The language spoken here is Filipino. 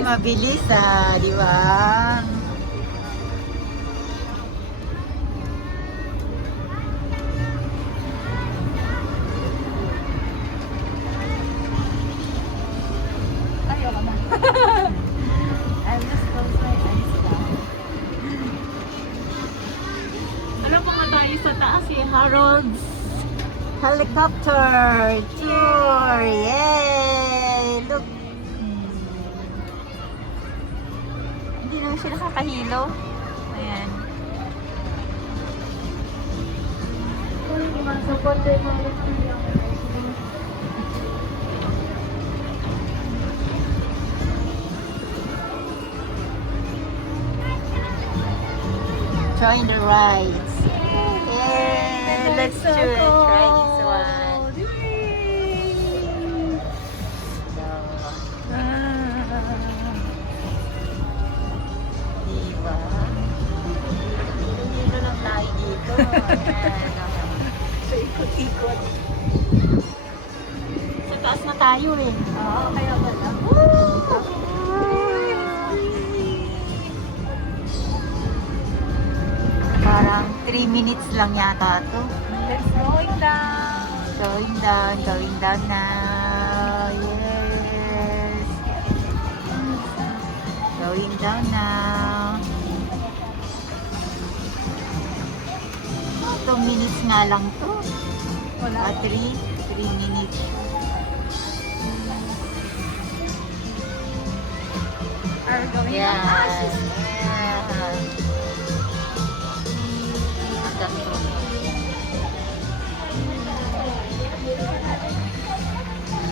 mabilis di ba? Ayoko na. I'll just close my eyes now. Ano pa nga tayo sa taas eh? Harold's Helicopter Tour! Yay! Look! Hindi naman siya nakakahilo. Ayan. Join the rides. Yay! Let's try this one. Diba? Dito lang tayo dito. Ayan. So, ikot-ikot. Sa taas na tayo eh. Oo, kaya pala. Parang 3 minutes lang yata to. Let's going down. Going down now. Yes. Going down now. 2 minutes nga lang to. Wala. 3 minutes. Are we going Yeah. down? Ah, she's